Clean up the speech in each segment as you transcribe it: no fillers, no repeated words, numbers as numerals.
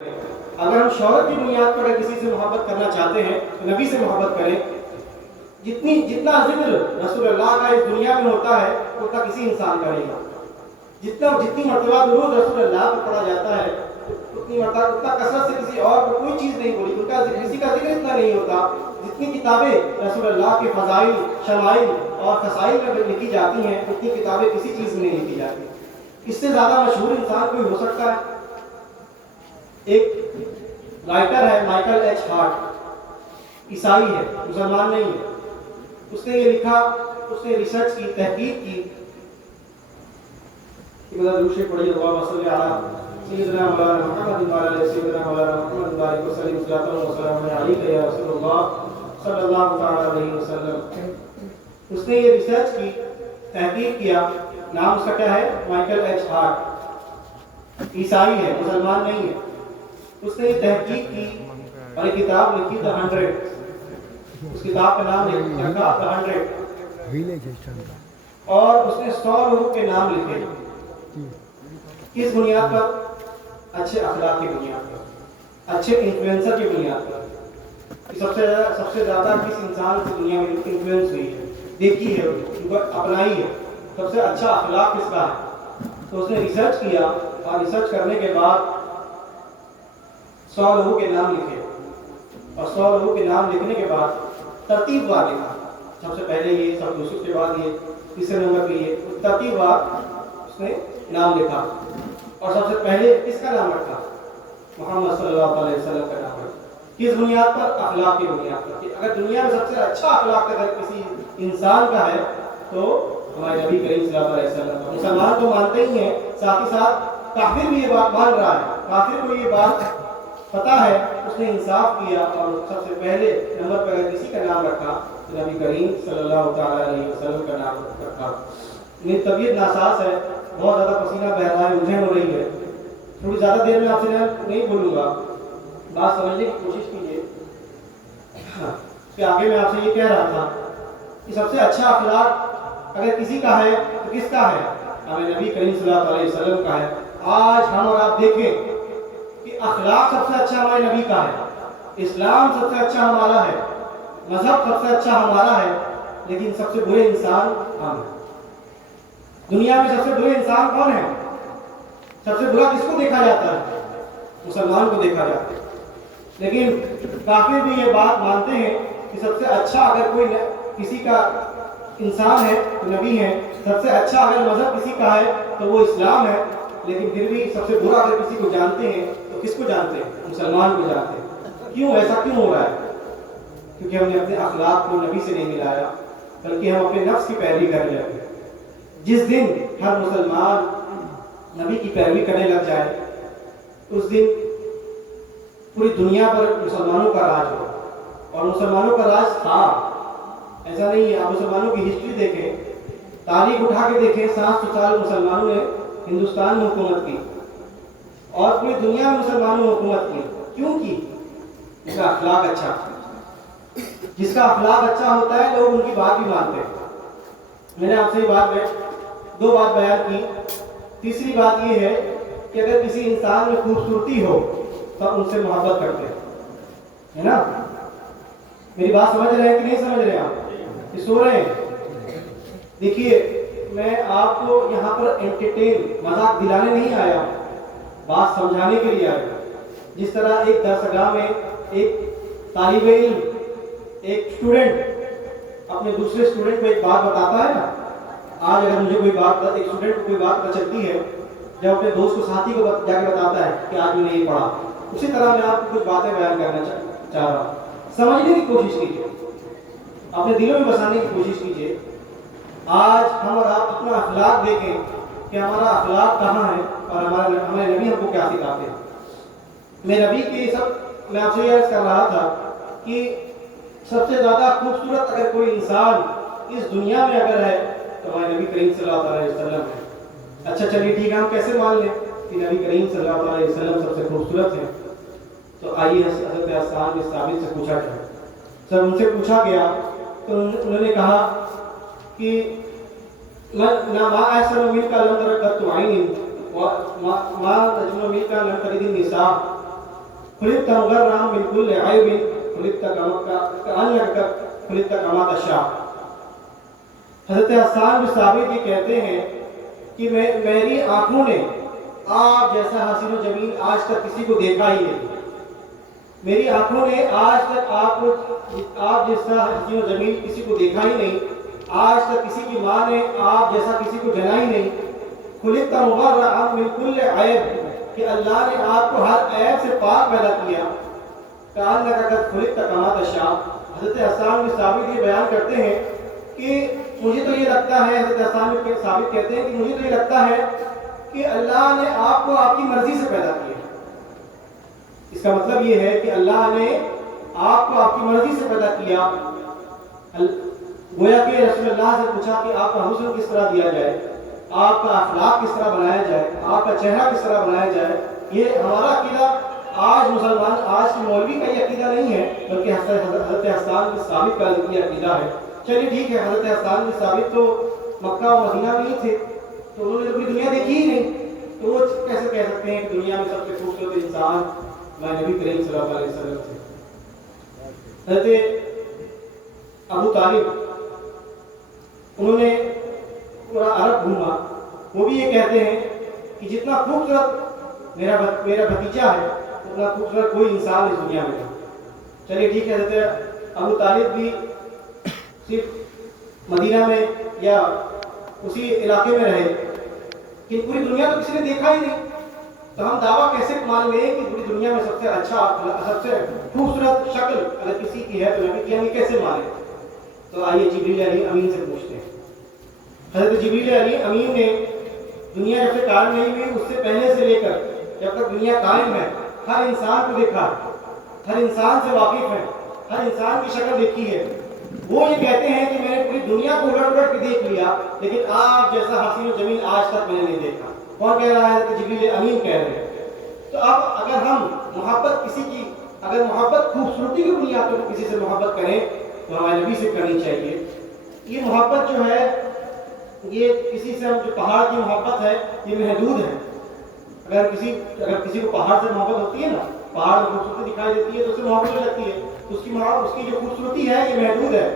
اگر ہم شہرت کی بنیاد پر اگر کسی سے محبت کرنا چاہتے ہیں تو نبی سے محبت کریں. جتنا ذکر رسول اللہ کا اس دنیا میں ہوتا ہے اتنا کسی انسان کا نہیں ہوتا. جتنی مرتبہ درود رسول اللہ پہ پڑھا جاتا ہے اتنی مرتبہ اتنا کثرت سے کسی اور کو کوئی چیز نہیں بولی, ان کا کسی کا ذکر اتنا نہیں ہوتا. جتنی کتابیں رسول اللہ کے فضائل, شمائل اور خصائل میں لکھی جاتی ہیں اتنی کتابیں کسی چیز میں نہیں لکھی جاتی. اس سے زیادہ مشہور انسان کوئی ہو سکتا ہے؟ ایک رائٹر ہے مائیکل ایچ ہارٹ, عیسائی ہے, مسلمان نہیں ہے. اس نے یہ لکھا, اس نے ریسرچ کی, تحقیق کی کہ دوسرے پڑھی اللہم صلی علی سیدنا مولانا محمد وعلی سیدنا مولانا محمد بارک وسلم صلاۃ وسلام علیک یا رسول اللہ صلی اللہ تعالی علیہ وسلم. اس نے یہ ریسرچ کی, تحقیق کیا. نام اس کا کیا ہے؟ مائیکل ایچ ہارٹ, عیسائی ہے, مسلمان نہیں ہے. اس نے یہ تحقیق کی اور ایک کتاب لکھی The 100. اس کتاب کا نام رکھا The 100 اور اس نے 100 لوگوں کے نام لکھے. کس بنیاد پر؟ اچھے اخلاق کی بنیاد پر, اچھے انفلوئنسر کی بنیاد پر. سب سے زیادہ کس انسان سے دنیا میں انفلوئنس ہوئی ہے, دیکھی ہے, ان کو اپنائی ہے, سب سے اچھا اخلاق کس کا ہے؟ تو اس نے ریسرچ کیا اور ریسرچ کرنے کے بعد 100 لوگوں کے نام لکھے اور 100 لوگوں کے نام لکھنے کے بعد ترتیب وار لکھا. سب سے پہلے یہ, سب دوسرے کے بعد یہ, تیسرے نمبر پہ یہ, ترتیب وار اس نے نام لکھا. اور سب سے پہلے کس کا نام رکھا؟ محمد صلی اللہ علیہ وسلم کا نام رکھا. کس بنیاد پر؟ اخلاق کی بنیاد پر. کہ اگر دنیا میں سب سے اچھا اخلاق اگر کسی انسان کا ہے تو ہمارے نبی کریم صلی اللہ علیہ وسلم کا. مسلمان تو مانتے ہی ہیں, ساتھ ہی ساتھ کافر بھی یہ بات مان رہا ہے. کافر کو یہ بات پتا ہے, اس نے انصاف کیا اور سب سے پہلے نمبر پر اگر کسی کا نام رکھا تو نبی کریم صلی اللہ تعالی علیہ وسلم کا نام رکھا. میری طبیعت ناساز ہے, بہت زیادہ پسینہ بہ رہا ہے, الجھن ہو رہی ہے. تھوڑی زیادہ دیر میں آپ سے نہیں بولوں گا, بات سمجھنے کی کوشش کیجیے. کہ آگے میں آپ سے یہ کہہ رہا تھا کہ سب سے اچھا اخلاق اگر کسی کا ہے تو کس کا ہے؟ ہمیں نبی کریم صلی اللہ علیہ وسلم کا ہے. آج ہم اور آپ دیکھیں کہ اخلاق سب سے اچھا ہمارے نبی کا ہے, اسلام سب سے اچھا ہمارا ہے, مذہب سب سے اچھا ہمارا ہے, لیکن سب سے برے انسان ہم ہیں. دنیا میں سب سے برے انسان کون ہے؟ سب سے برا کس کو دیکھا جاتا ہے؟ مسلمان کو دیکھا جاتا ہے. لیکن کافر بھی یہ بات مانتے ہیں کہ سب سے اچھا اگر کوئی کسی کا انسان ہے تو نبی ہے, سب سے اچھا اگر مذہب کسی کا ہے تو وہ اسلام ہے. لیکن پھر بھی سب سے برا اگر کسی کو جانتے ہیں تو کس کو جانتے ہیں؟ مسلمان کو جانتے ہیں. کیوں ایسا کیوں ہو رہا ہے؟ کیونکہ ہم نے اپنے اخلاق کو نبی سے نہیں ملایا, بلکہ ہم اپنے نفس کی پیروی کرنے لگے. جس دن ہر مسلمان نبی کی پیروی کرنے لگ جائے اس دن پوری دنیا پر مسلمانوں کا راج ہو. اور مسلمانوں کا راج تھا, ایسا نہیں ہے. آپ مسلمانوں کی ہسٹری دیکھیں, تاریخ اٹھا کے دیکھیں, 700 سال مسلمانوں نے ہندوستان میں حکومت کی اور پوری دنیا میں مسلمانوں نے حکومت کی. کیوں کی؟ جس کا اخلاق اچھا, جس کا اخلاق اچھا ہوتا ہے لوگ ان کی بات بھی مانتے ہیں. میں نے آپ سے دو بات بیان کی. تیسری بات یہ ہے کہ اگر کسی انسان میں خوبصورتی ہو تو ان سے محبت کرتے ہیں, ہے نا؟ میری بات سمجھ رہے ہیں کہ نہیں سمجھ رہے آپ؟ کہ سو رہے ہیں؟ دیکھیے, میں آپ کو یہاں پر انٹرٹین, مذاق دلانے نہیں آیا, بات سمجھانے کے لیے آیا. جس طرح ایک درسگاہ میں ایک طالب علم, ایک اسٹوڈنٹ اپنے دوسرے اسٹوڈنٹ کو ایک بات بتاتا ہے نا. آج اگر مجھے کوئی بات, ایک اسٹوڈنٹ کو کوئی بات پتہ چلتی ہے, جب اپنے دوست کو, ساتھی کو جا کے بتاتا ہے کہ آج میں نے یہ پڑھا, اسی طرح میں آپ کو کچھ باتیں بیان کرنا چاہ رہا ہوں. سمجھنے کی کوشش کیجیے, اپنے دلوں میں بسانے کی کوشش کیجیے. آج ہم اور آپ اپنا اخلاق دیکھیں کہ ہمارا اخلاق کہاں ہے اور ہمارے نبی ہم کو کیا سکھاتے ہیں. میں نبی کے میں آپ سے یہ عرض کر رہا تھا کہ سب سے زیادہ خوبصورت اگر کوئی انسان اس دنیا میں اگر ہے تو ہمارے نبی کریم صلی اللہ علیہ وسلم ہے. اچھا چلیے ٹھیک ہے, ہم کیسے مان لیں کہ نبی کریم صلی اللہ علیہ وسلم سب سے خوبصورت ہیں؟ تو آئیے حضرت حسان بن ثابت سے پوچھا گیا. جب ان سے پوچھا گیا تو انہوں نے کہا کہ ما احسن منک لم ترقت عین وما اجمل منک لم تلد النساء. خلقت مغرا من كل عیب خلقت کأنک خلقت کما تشاء۔ حضرت حسان بن ثابت یہ کہتے ہیں کہ میری آنکھوں نے آپ جیسا حسین و جمیل آج تک کسی کو دیکھا ہی نہیں۔ میری آنکھوں نے آج تک آپ جیسا حسین و جمیل کسی کو دیکھا ہی نہیں۔ آج تک کسی کی ماں نے آپ جیسا کسی کو جنا ہی نہیں۔ خلقت مبرأ من کل عیب، کہ اللہ نے آپ کو ہر عیب سے پاک پیدا کیا۔ کأنک قد خلقت کما تشاء۔ حضرت حسان بن ثابت یہ بیان کرتے ہیں کہ مجھے تو یہ لگتا ہے، حضرت حسان بن ثابت کہتے ہیں کہ مجھے تو یہ لگتا ہے کہ اللہ نے آپ کو آپ کی مرضی سے پیدا کیا۔ اس کا مطلب یہ ہے کہ اللہ نے آپ کو آپ کی مرضی سے پیدا کیا۔ گویا کہ رسول اللہ سے پوچھا کہ آپ کا حسن کس طرح دیا جائے، آپ کا اخلاق کس طرح بنایا جائے، آپ کا چہرہ کس طرح بنایا جائے۔ یہ ہمارا عقیدہ آج مسلمان، آج کی مولوی کا یہ عقیدہ نہیں ہے، بلکہ حضرت حسان بن ثابت کا یہ عقیدہ ہے۔ چلیے ٹھیک ہے، حضرت حسان بن ثابت تو مکہ و مدینہ میں ہی تھے، تو انہوں نے پوری دنیا دیکھی ہی نہیں، تو وہ کیسے کہہ سکتے ہیں کہ دنیا میں سب سے خوبصورت انسان میں نبی کریم صلی اللہ علیہ وسلم تھے۔ حضرت ابو طالب، انہوں نے پورا عرب گھوما، وہ بھی یہ کہتے ہیں کہ جتنا خوبصورت میرا بھتیجا ہے اتنا خوبصورت کوئی انسان اس دنیا میں نہیں۔ چلیے ٹھیک ہے، حضرت ابو طالب بھی صرف مدینہ میں یا اسی علاقے میں رہے، کہ پوری دنیا تو کسی نے دیکھا ہی نہیں، تو ہم دعویٰ کیسے مان لیں کہ پوری دنیا میں سب سے اچھا، سب سے خوبصورت شکل اگر کسی کی ہے تو نبی کی، ہم کیسے مانیں؟ تو آئیے جبریل علیہ امین سے پوچھتے ہیں۔ حضرت جبریل علیہ امین نے دنیا جب سے قائم نہیں ہوئی اس سے پہلے سے لے کر جب تک دنیا قائم ہے ہر انسان کو دیکھا، ہر انسان سے واقف ہے، ہر انسان کی شکل دیکھی ہے۔ وہ یہ کہتے ہیں کہ میں نے پوری دنیا کو الٹ الٹ کے دیکھ لیا، لیکن آپ جیسا حسین و جمیل آج تک میں نے نہیں دیکھا۔ کون کہہ رہا ہے؟ کہ جبریل امین کہہ رہے ہیں۔ تو اب اگر ہم محبت کسی کی، اگر محبت خوبصورتی کی بنیاد پر کسی سے محبت کریں تو ہمارے نبی سے کرنی چاہیے۔ یہ محبت جو ہے، یہ کسی سے جو پہاڑ کی محبت ہے یہ محدود ہے۔ اگر کسی کو پہاڑ سے محبت ہوتی ہے نا، پہاڑ میں خوبصورتی دکھائی دیتی ہے تو اس سے محبت ہو جاتی ہے، اس کی جو خوبصورتی ہے یہ محدود ہے۔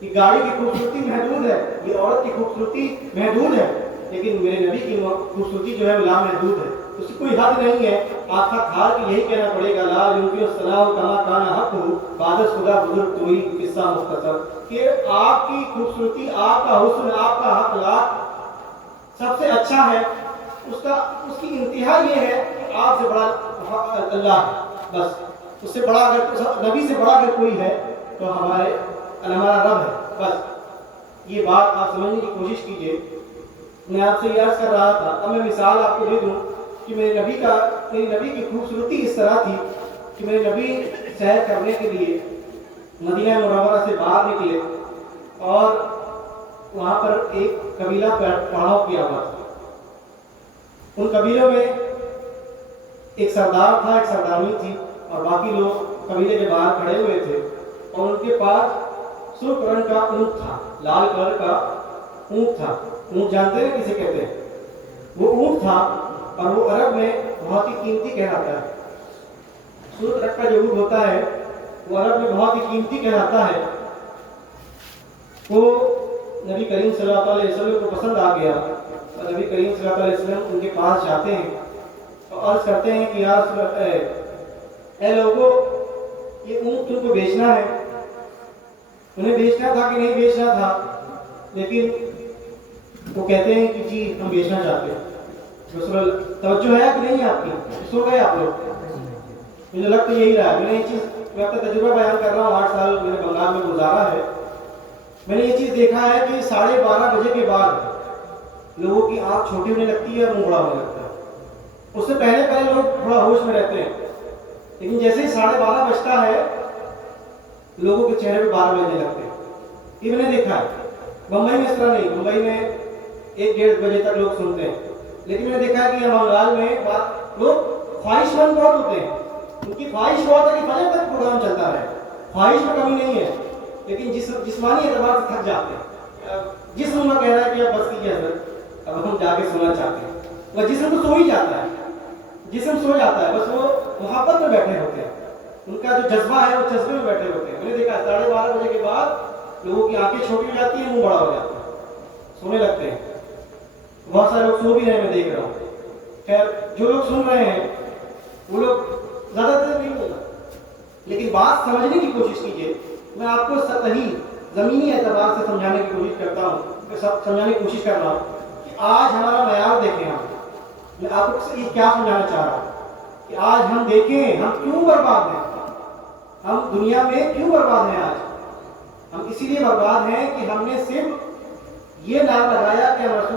یہ گاڑی کی خوبصورتی محدود ہے، یہ عورت کی خوبصورتی محدود ہے، لیکن میرے نبی کی خوبصورتی جو ہے وہ لامحدود ہے، اس کی کوئی حد نہیں ہے۔ آپ کا کھار کے یہی کہنا پڑے گا، لا یمکن الصلاح کما کان حق بعد خدا بزرگ توئی قصہ مختصر، کہ آپ کی خوبصورتی، آپ کا حسن، آپ کا اخلاق سب سے اچھا ہے، اس کی انتہا یہ ہے کہ آپ سے بڑا اللہ ہے، بس اس سے بڑا، اگر نبی سے بڑا اگر کوئی ہے تو ہمارا رب ہے، بس یہ بات آپ سمجھنے کی کوشش کیجئے۔ میں آپ سے یہ عرض کر رہا تھا، اب میں مثال آپ کو دے دوں کہ میرے نبی کی خوبصورتی اس طرح تھی کہ میرے نبی سیر کرنے کے لیے مدینہ منورہ سے باہر نکلے اور وہاں پر ایک قبیلہ پڑاؤ کیا ہوا تھا۔ ان قبیلوں میں ایک سردار تھا، ایک سردارنی تھی، اور باقی لوگ قبیلے کے باہر کھڑے ہوئے تھے، اور ان کے پاس سرخ رنگ کا اونٹ تھا، لال کلر کا اونٹ تھا۔ اونٹ جانتے ہیں کسے کہتے ہیں؟ وہ اونٹ تھا اور وہ عرب میں بہت ہی قیمتی کہلاتا ہے۔ سرخ رنگ کا جو اونٹ ہوتا ہے وہ عرب میں بہت ہی قیمتی کہلاتا ہے۔ وہ نبی کریم صلی اللہ علیہ وسلم کو پسند آ گیا، اور نبی کریم صلی اللہ علیہ وسلم ان کے پاس جاتے ہیں اور عرض کرتے ہیں کہ یا رسول اللہ، اے لوگوں، یہ اونٹ تم کو بیچنا ہے۔ انہیں بیچنا تھا کہ نہیں بیچنا تھا، لیکن وہ کہتے ہیں کہ جی ہم بیچنا چاہتے ہیں۔ رسول اللہ، توجہ ہے کہ نہیں آپ کی؟ سو گئے آپ لوگ؟ مجھے لگ تو یہی رہا ہے۔ میں نے یہ چیز، میں اپنا تجربہ بیان کر رہا ہوں، 8 سال میں نے بنگال میں گزارا ہے۔ میں نے یہ چیز دیکھا ہے کہ 12:30 بجے کے بعد لوگوں کی آنکھ چھوٹی ہونے لگتی ہے اور منہ بڑا ہونے لگتا ہے۔ اس سے پہلے لوگ تھوڑا ہوش میں رہتے ہیں، لیکن جیسے ہی 12:30 بجتا ہے لوگوں کے چہرے پہ 12 بجنے لگتے ہیں۔ یہ میں نے دیکھا ہے۔ بمبئی میں اس طرح نہیں، بمبئی میں 1-1:30 بجے تک لوگ سنتے ہیں، لیکن میں نے دیکھا ہے کہ بنگال میں لوگ خواہش مند بہت ہوتے ہیں۔ ان کی خواہش بہت ہے کہ فجر تک پروگرام چلتا رہے، خواہش میں کمی نہیں ہے، لیکن جسمانی اعتبار سے تھک جاتے ہیں۔ جسم میں کہہ رہا ہے کہ اب بس کیجیے حضرت، اب ہم جا کے سونا چاہتے ہیں، وہ جسم تو سو ہی جاتا ہے، جسم سو جاتا ہے، بس وہ محبت میں بیٹھے ہوتے ہیں، ان کا جو جذبہ ہے وہ جذبے میں بیٹھے ہوتے ہیں. میں نے دیکھا 12:30 بجے کے بعد لوگوں کی آنکھیں چھوٹی ہو جاتی ہیں، منہ بڑا ہو جاتا ہے، سونے لگتے ہیں. بہت سارے لوگ سو بھی رہے ہیں، میں دیکھ رہا ہوں. خیر جو لوگ سن رہے ہیں وہ لوگ زیادہ دیر نہیں ہوگا، لیکن بات سمجھنے کی کوشش کیجیے. میں آپ کو سطحی زمینی اعتبار سے سمجھانے کی کوشش کرتا ہوں، سمجھانے کی کوشش کر رہا ہوں کہ آج ہمارا معیار دیکھیں. میں آپ کو یہ کیا سمجھانا چاہ رہا ہوں کہ آج ہم دیکھیں ہم کیوں برباد ہیں، ہم دنیا میں کیوں برباد ہیں. آج ہم اسی لیے برباد ہیں کہ ہم نے صرف یہ نام لگایا کہ ہم رسول